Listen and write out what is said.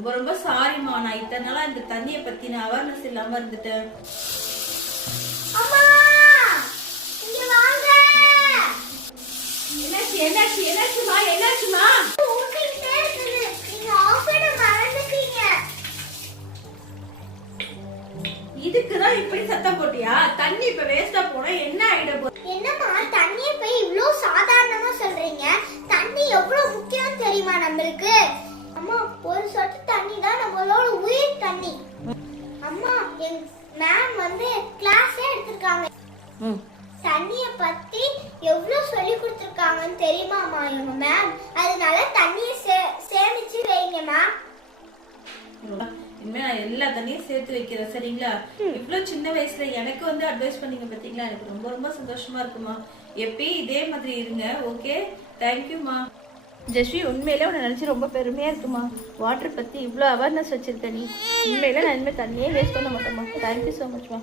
ரொம்ப ரொம்ப சாரிம்மா, நான் இத்தனை நாளா இந்த தண்ணியை பத்தி நான் அவேர்னஸ் இல்லாம இருந்துட்டேன். என்னாச்சு என்னாச்சுமா என்னாச்சுமா? இதுக்குதான் இப்படி சத்தம் போட்டியா? தண்ணி இப்ப வேஸ்டா போனா என்ன ஆயிட போகுது? என்னம்மா தண்ணியை போய் இவ்வளவு சாதாரணமா சொல்றீங்க? தண்ணி எவ்வளவு முக்கியம் தெரியுமா நம்மளுக்கு? அம்மா ஒரு சொட்டு தண்ணி தான் நம்மளோட உயிர் தண்ணி. அம்மா எங்க மேம் வந்து கிளாஸே எடுத்திருக்காங்க. தண்ணிய பத்தி எவ்வளவு சொல்லி கொடுத்திருக்காங்கன்னு தெரியுமாமா எங்க மேம்? அதனால தண்ணியை சேமிச்சு வைங்கம்மா. இனிமே நான் எல்லா தண்ணியும் சேர்த்து வைக்கிறேன், சரிங்களா? இவ்வளவு சின்ன வயசுல எனக்கு வந்து அட்வைஸ் பண்ணீங்க பாத்தீங்களா, எனக்கு ரொம்ப ரொம்ப சந்தோஷமா இருக்குமா. எப்பயும் இதே மாதிரி இருங்க. ஓகே, தேங்க்யூமா. ஜெஸ்வி, உண்மையில உன்னை நினைச்சு ரொம்ப பெருமையா இருக்குமா. வாட்டர் பத்தி இவ்வளவு அவேர்னஸ் வச்சிருக்க நீ. உண்மையில நான் இனிமேல் தண்ணியே வேஸ்ட் பண்ண மாட்டேமா. Thank you so மச்மா.